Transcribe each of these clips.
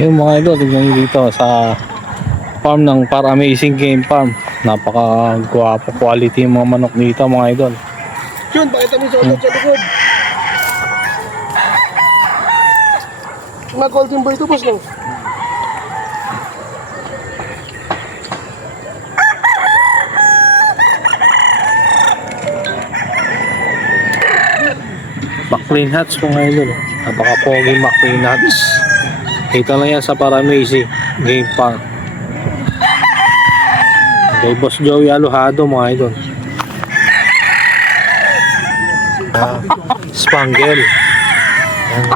Yung mga idol, tignan nyo dito sa farm ng Par Amazing Game Farm. Napaka gwapo quality yung mga manok dito mga idol. Yun, pakita mo sa likod. Mga golden boy ito, boss, no? McLean Hats mga idol. Napaka-pogi McLean Hats. Kita lang yan sa Par Amazing Game Farm. Kay Boss Joey Alojado mga idol. Spangle. Yan.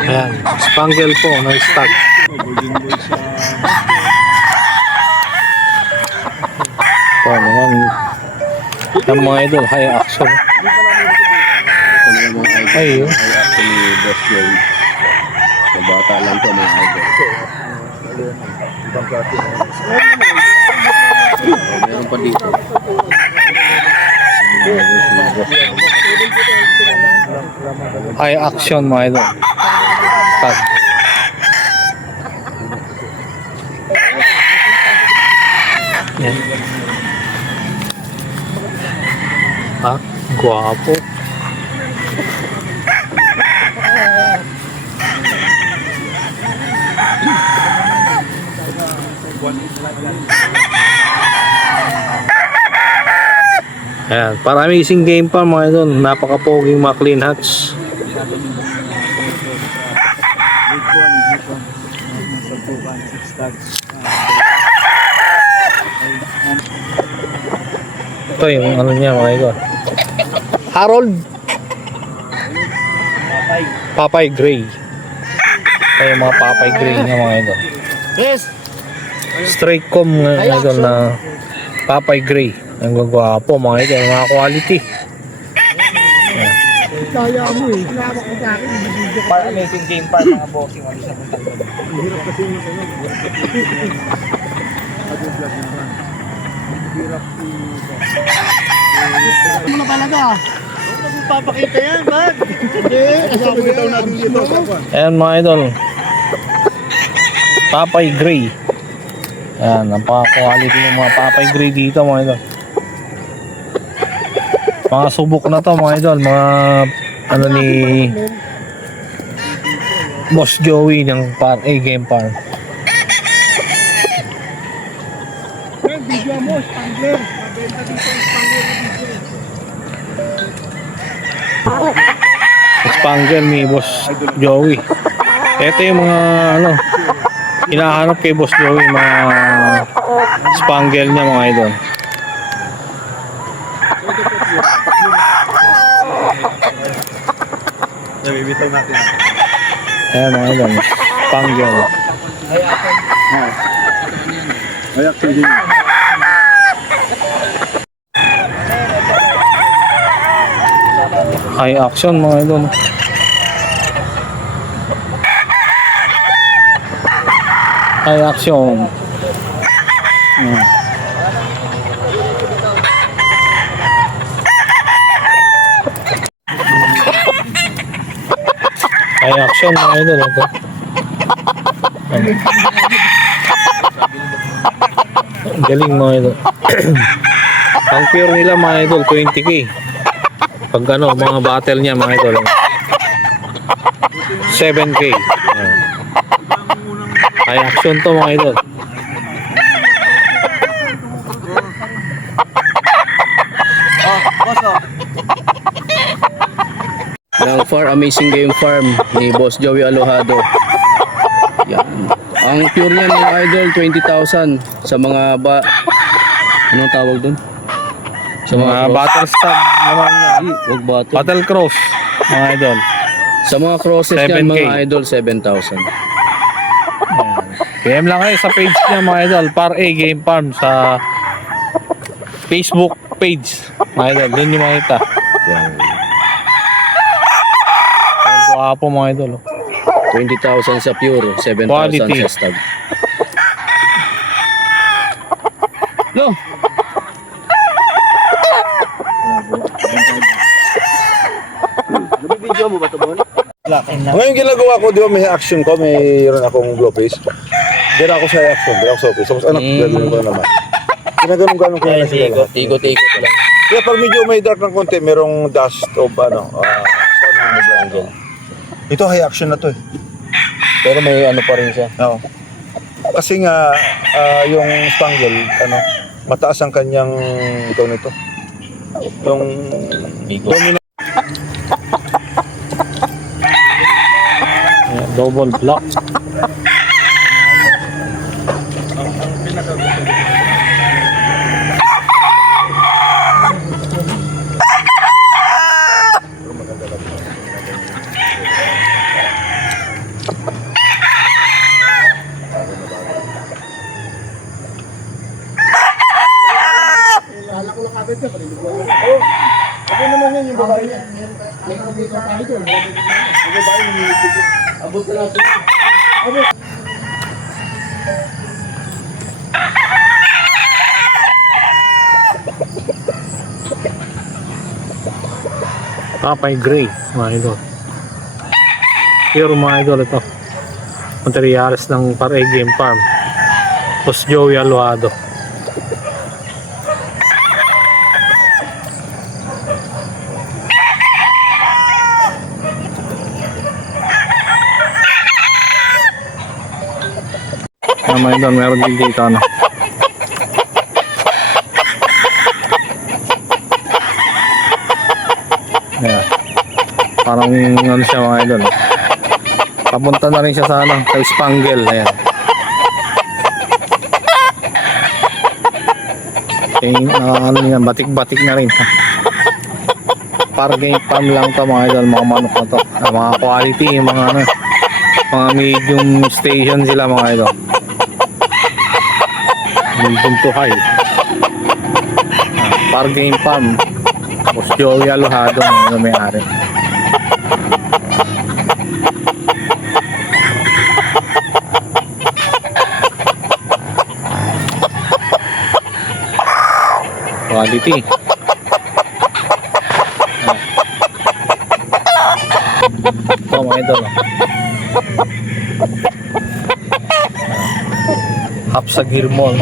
Ayan, Spangle po ng stag. Ito naman yung mga idol, high action. Ay, yun. Actually, boss Joey. Mabata lang to, mga idol. Ibang klase na yun. Meron pa dito. High action mga idol. Stag. Yan. Ah, guwapo. Ayan, Par Amazing Game Farm mga idol. Napaka-poging McLean Hats. Ito yung ano niya mga idol. Harold Papay Gray. Ito yung mga Papay Gray niya mga idol. Yes! Straight com mga idol na Papay Gray. Ang gagwapo mga idol, mga quality. Kaya mo eh. Kinawak ko sa akin. Par Amazing Game Farm mga bossing ano sa puntang doon. Hirap kasi yung ano. Hirap Ano na talaga? Huwag magpapakita yan, man. Hindi. Kasama bitaw natin dito. Ayan mga idol, Papay Gray. Ayan, napaka-quality ng mga Papay Gray dito mga idol. Mga subok na to mga idol, mga ano ni Boss Joey ng Par Game Farm. Video mo, Spangler. Mabenta dito yung Spangler dito. Spangle ni Boss Joey. Ito yung mga ano hinahanap kay Boss Joey, mga Spangle niya mga idol. Nabibitaw natin. Ayan mga idol, Spangle. Ay, actually. High action mga idol. High action. High action mga idol ito. Galing mga idol. Ang pure nila mga idol 20k. Pag ano, mga battle niya mga idol 7k. Ayan. High action to mga idol. Ng Par Amazing Game Farm ni Boss Joey Alojado. Yan. Ang pure niya mga idol 20,000 sa mga anong tawag doon? Sa Mga cross. battle stag naman niya. Wag battle. Battle cross mga idol. Sa mga crosses niyan 7K. mga idol 7,000. Ayan. PM lang kayo sa page niya mga idol, Par A Game Farm sa Facebook page mga idol, doon nyo makita. Yan. Ang guwapo mga idol. 20,000 sa pure, 7,000 Quality. sa stag. No. Video mo ba ito, Bon? Ngayon ginagawa ko, di ba may action ko, mayroon akong glow face. Dira ako sa action, dira ako sa office. Tapos anak, gagawin ko naman. Ginaganon ko na siguro. Ikot-ikot lang. Kaya pag medyo may dark ng konti, merong dust of ano, ito high action na to eh. Pero may ano pa rin siya. Oo. Kasi nga, yung spangle, ano, mataas ang kanyang, ito nito. Yung dominant. Ayan, double block. Ako naman yan, yung babae niya. May kabisa tayo doon. Yung babae, abot na natin. Abot. Papay Gray, mga idol. Pure mga idol ito. Materials ng Par-A Game Farm. Boss Joey Alojado. Mga idol, meron din dito ano. Ayan. Parang ano siya mga idol. Papunta na rin siya sa ano, kay Spangle. Ayan. Okay, ano yan, batik-batik na rin. Par Game Farm lang to mga idol, mga manok na to. Mga quality, mga ano, mga medium station sila mga idol. Medium to high. Par Game Farm. Boss Joey Alojado ang may-ari. Quality. Ito mga idol. Hap sa Gilmore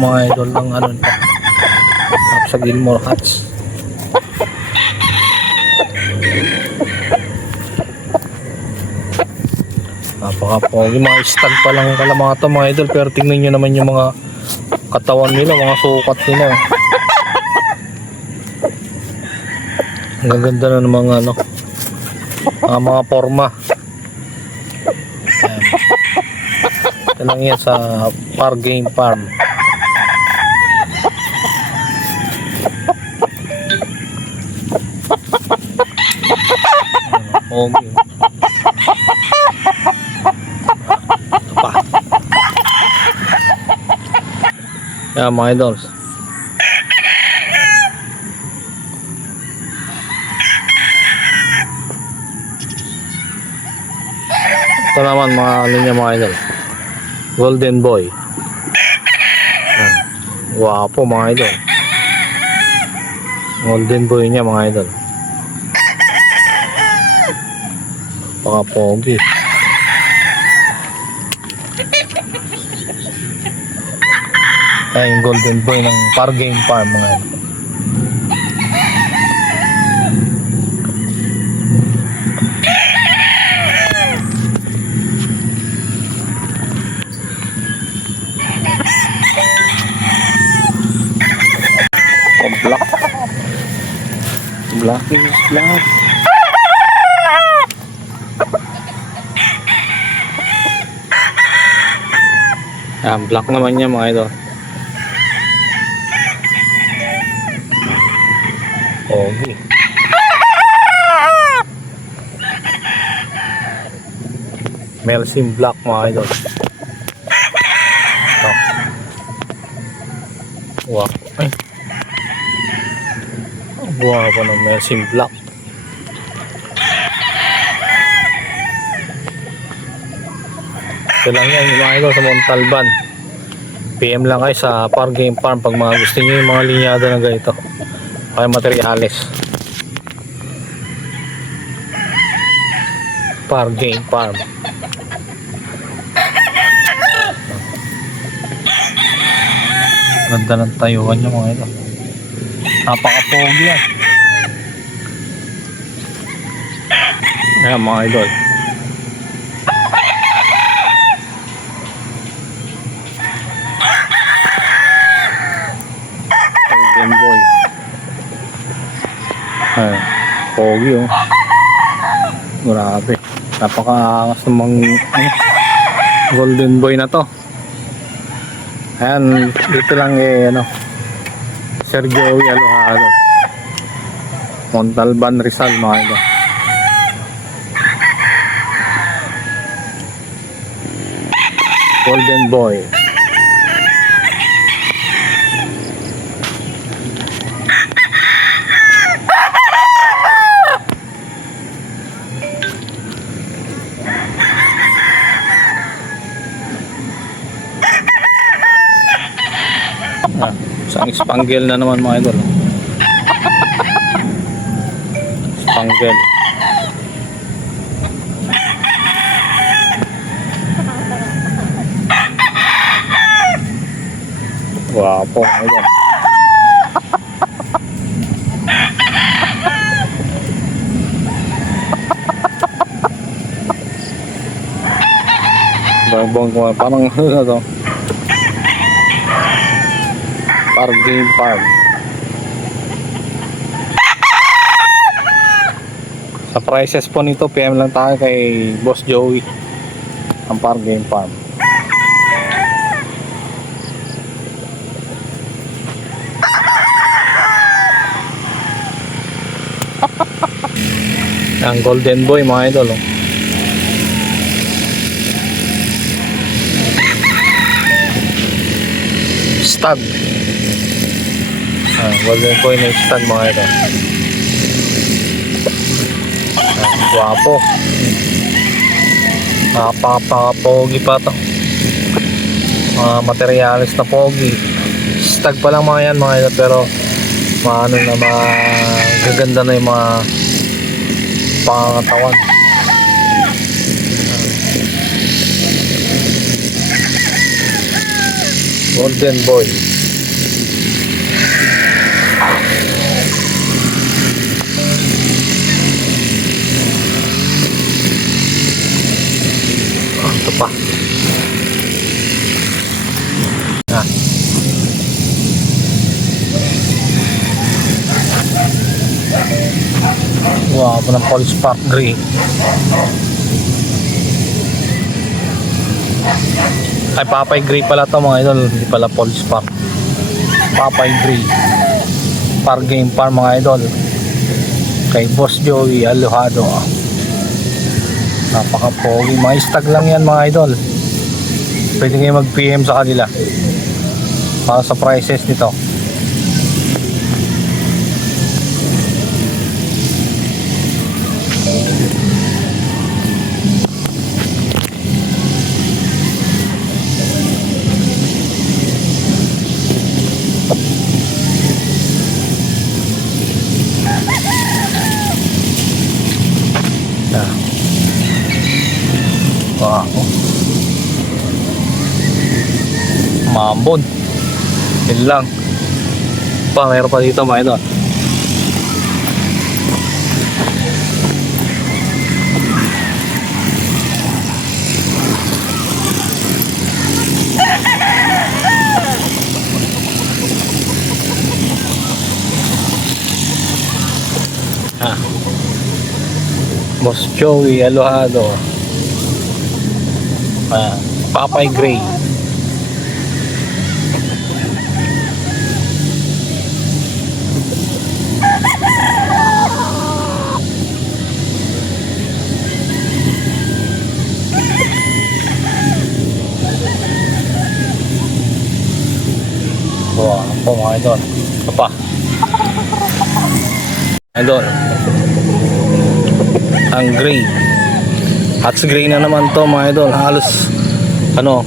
mga idol ng ano nito. Hap sa Gilmore Hats. Napaka-pogi, mga stud pa lang pala mga to mga idol, pero tingnan nyo naman yung mga katawan nila, mga sukat nila. Ang gaganda na ng mga ano, mga forma. Ayan. Ito lang yan sa Par Game Farm. Pogi. Yan mga idols. Ito naman mga linya mga idol. Golden Boy. Yan. Wapo mga idol. Golden Boy niya mga idol. Paka-pogi. Ay, yung Golden Boy ng Par Game Farm mga yan. Black. Black is black. Yan, black naman niya mga idol. Okay. Melsim Black mga idol. Ito. Wow. Ay. Buha pa ng Melsim Black. Ito lang yan mga idol sa Montalban. PM lang kayo sa Par Game Farm pag mga gusto nyo yung mga linyado na ganito. Ay materials. Par Game Farm. Ganda ng tayuan niya mga ito. Napaka-pogi yan. Ayan mga idol. Golden boy. Ayan. Pogi oh. Grabe. Napaka-angas namang golden boy na to. Ayan, dito lang Sir Joey Alojado, Montalban, Rizal mga ito. Golden boy. Isang spangle na naman mga idol. Spangle. Wapo mga idol. Barbong ko parang ano to. Par Game Farm. Sa prices po nito, PM lang tayo kay Boss Joey ang Par Game Farm. Ang golden boy mga idol oh. Stag. Golden boy na stag mga ito. Guwapo. Napaka-pogi pa to. Materialis na pogi. Stag pa lang mga yan mga ito, pero maano na magaganda na yung mga pangangatawan. Golden boy. Ito pa. Wow, ng Polish Park Gray. Ay, Papay Gray pala to mga idol, hindi pala Polish Park. Papay Gray. Par Game Farm mga idol. Kay Boss Joey Alojado. Napaka-pogi. Mga stag lang yan mga idol. Pwede kayo mag-PM sa kanila para sa prices nito. Wow. Mambon. Yun lang. Meron pa dito mga idol. Boss Joey Alojado. Papay Gray. Wow, po mga idol. Ito pa. Idol. Ang gray. Hats gray na naman to mga idol. Halos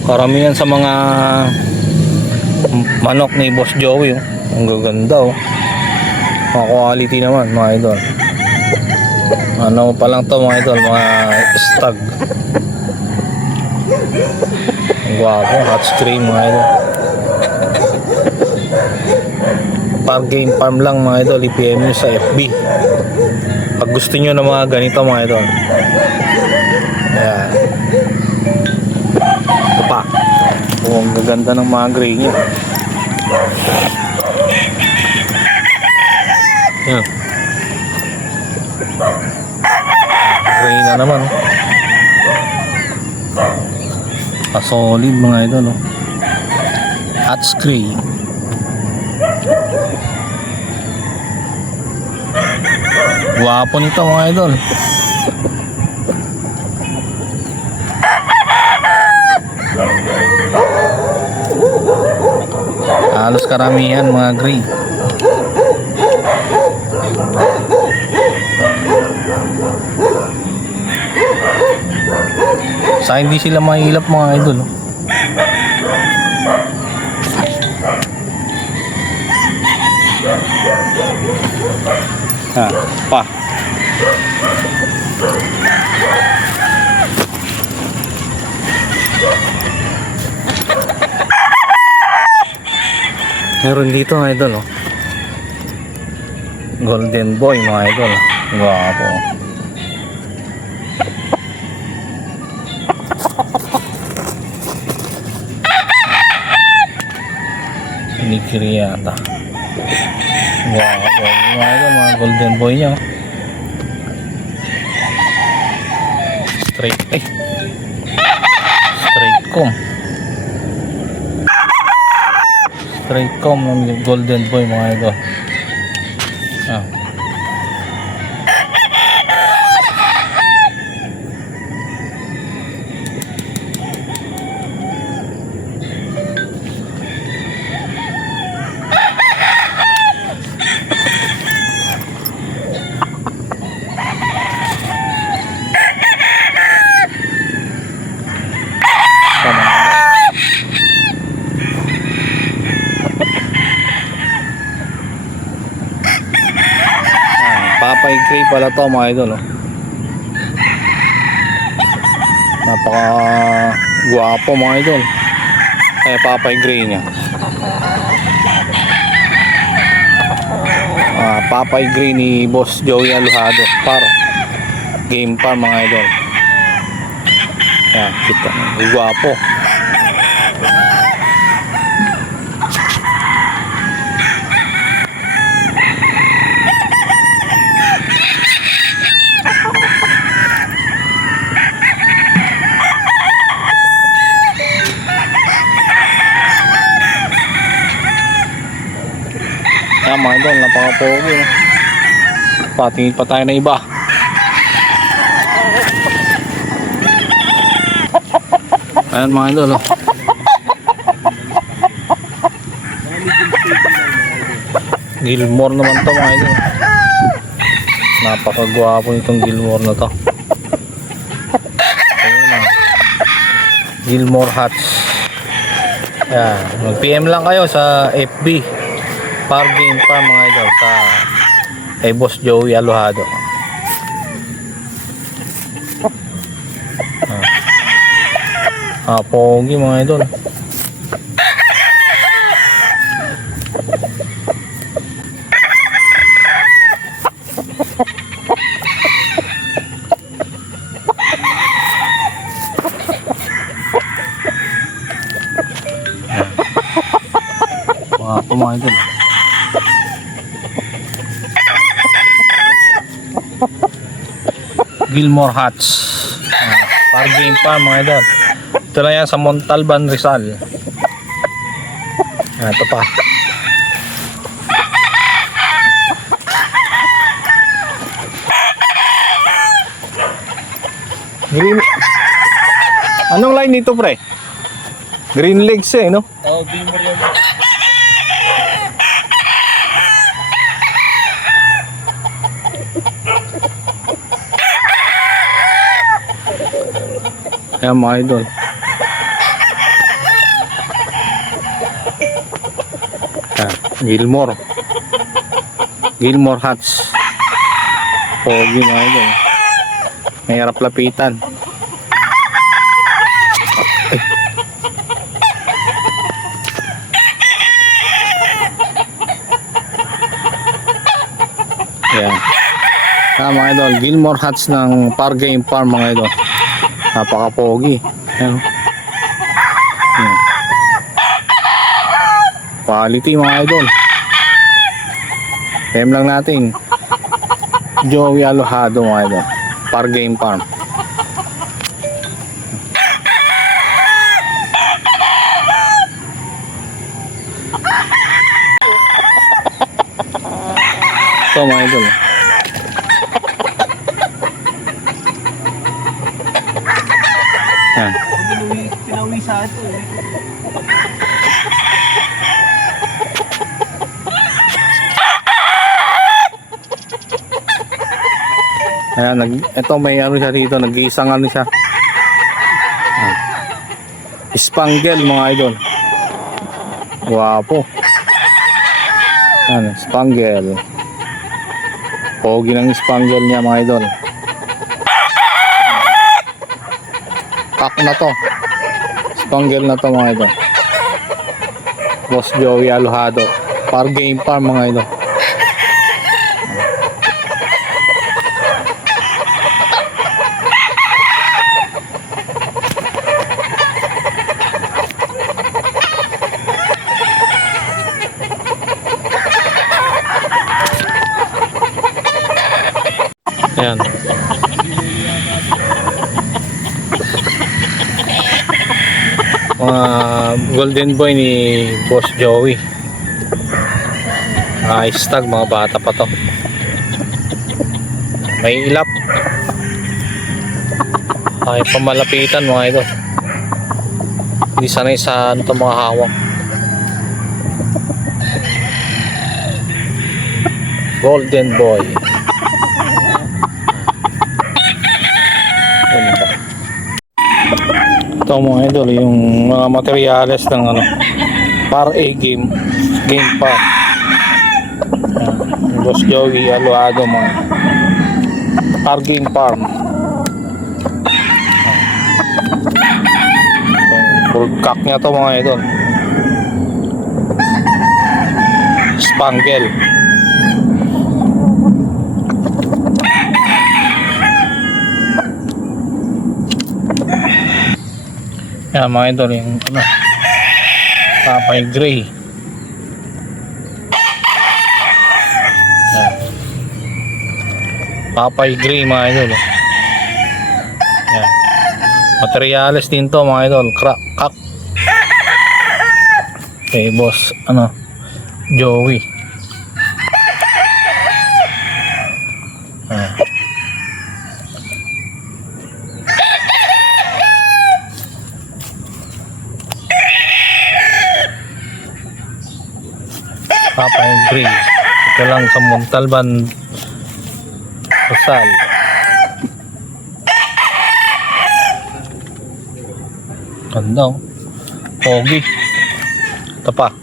karamihan sa mga manok ni Boss Joey. Ang gaganda oh. Mga quality naman mga idol. Ano pa lang to mga idol, mga stag. Guwapo, hot screen mga idol. Par game farm lang mga idol, i-PM nyo sa FB pag gusto nyo ng mga ganito mga idol. Ayan. Ito pa. Oh, ang gaganda ng mga gray nya. Yan. Gray na naman. Solid mga idol. Oh. Hot screen. Guwapo nito mga idol. Halos karamihan mga gray. Sa hindi sila mahilap mga idol. Oh. Pa. Meron dito mga idol. Oh. Golden boy mga idol. Guwapo. Sinikiri yata. Wow, mga idol, mga golden boy niya. Straight comb ng golden boy mga idol. Ah. Papay gray pala to mga idol. Oh. Napaka guwapo mga idol. Ay papay gray niya. Papay gray ni Boss Joey Alojado. Par game par mga idol. Ayan, kita. Guwapo. Ayan mga idol, napaka-pogi. Patingin pa tayo na iba. Ayan mga idol. Oh. Gilmore naman to mga idol. Napaka-gwapo itong Gilmore na to. Ayan naman. Gilmore Hats. Ayan. Mag-PM lang kayo sa FB. Par game pa mga idol sa kay Boss Joey Alojado. Pogi mga idol. Mga idol. Gilmore Hats. Par game pa mga idol. Ito na yan sa Montalban, Rizal. Ito pa. Green. Anong line nito pre? Green legs eh no? Oo, Beamer yun. Ayan mga idol. Gilmore Hats. Pogi mga idol. Mahirap lapitan. Ayan. Mga idol, Gilmore Hats ng Par Game Farm mga idol. Napaka-pogi. Ayan. Ayan. Quality mga idol. PM lang natin. Joey Alojado mga idol. Par Game Farm. Ito mga idol. Yan. Pinawi sa ito eh. Ayan, ito may ano siya dito, nag-iisang ano siya. Ayan. Spangle mga idol. Wapo. Ayan, Spangle. Pogi ng Spangle niya mga idol. Kak na to. Spangle na to mga idol. Boss Joey Alojado. Par Game Farm mga idol. Ayan. Mga golden boy ni Boss Joey. Ice tag, mga bata pa to. May ilap. Ay pamalapitan mga idol. Hindi sanay sa ano to, mga hawak. Golden boy. Ito mga idol, yung mga materyales ng ano, Par A game par. Boss Joey Alojado mga Par Game Farm. Full cock niya to mga idol. Spangle. Yan mga idol, yung ano, Papay Gray. Yan. Papay Gray mga idol. Yan. Materyales din to mga idol. Kak. Okay, boss, ano, Joey. Yan. Papay Gray. Ito lang sa Montalban, Rizal. Ganda oh. Pogi. Ito pa.